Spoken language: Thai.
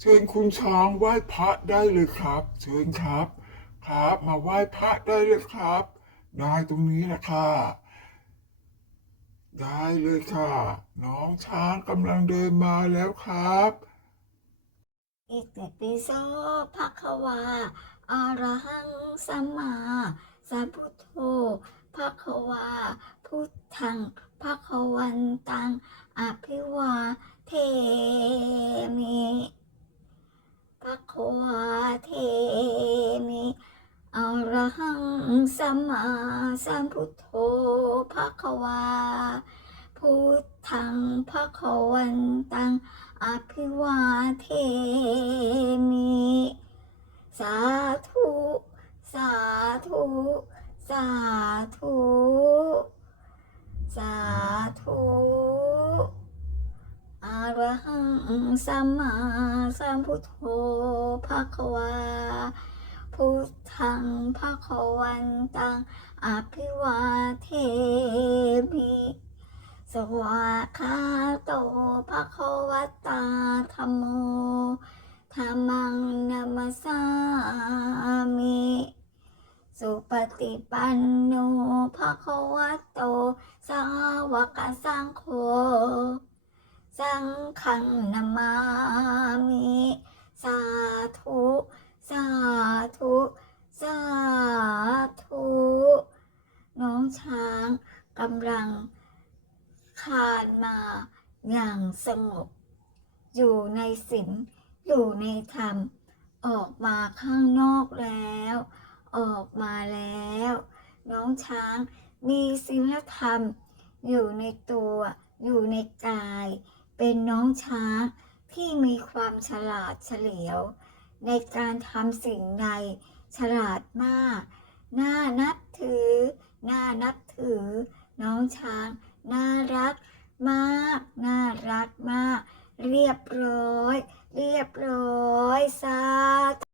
เชิญคุณช้างไหว้พระได้เลยครับ เชิญครับ ครับ มาไหว้พระได้เลยครับได้ตรงนี้แหละค่ะ ได้เลยค่ะ น้องช้างกำลังเดินมาแล้วครับอิติปิโสภะคะวาอะระหังสัมมาสัมพุทโธภะคะวา พุทธังภะคะวันตั อรหังสัมมาสัมพุทโธภะคะวา พุทธังภะคะวันตัง อภิวาเทมิ สาธุ สาธุ สาธุ สาธุอะรหังสัมมาสัมพุทโธภะคะวา พุทธังภะควันตังอภิวาเทมิสวากขาโตภะคะวะตาธัมโมธัมมังนัมสสามิ สุปฏิปันโนภะคะวะโต สาวกสังโฆ สังฆังนามามิ สาธุ สาธุ สาธุ น้องช้างกำลังคานมาอย่างสงบ อยู่ในศีลอยู่ในธรรม ออกมาข้างนอกแล้ว ออกมาแล้ว น้องช้างมีศีลธรรม อยู่ในตัว อยู่ในกาย เป็นน้องช้างที่มีความฉลาดเฉลียว ในการทำสิ่งใดฉลาดมาก น่านับถือ น่านับถือ น้อง ช้าง น่ารักมาก น่ารักมาก เรียบร้อย เรียบร้อยสา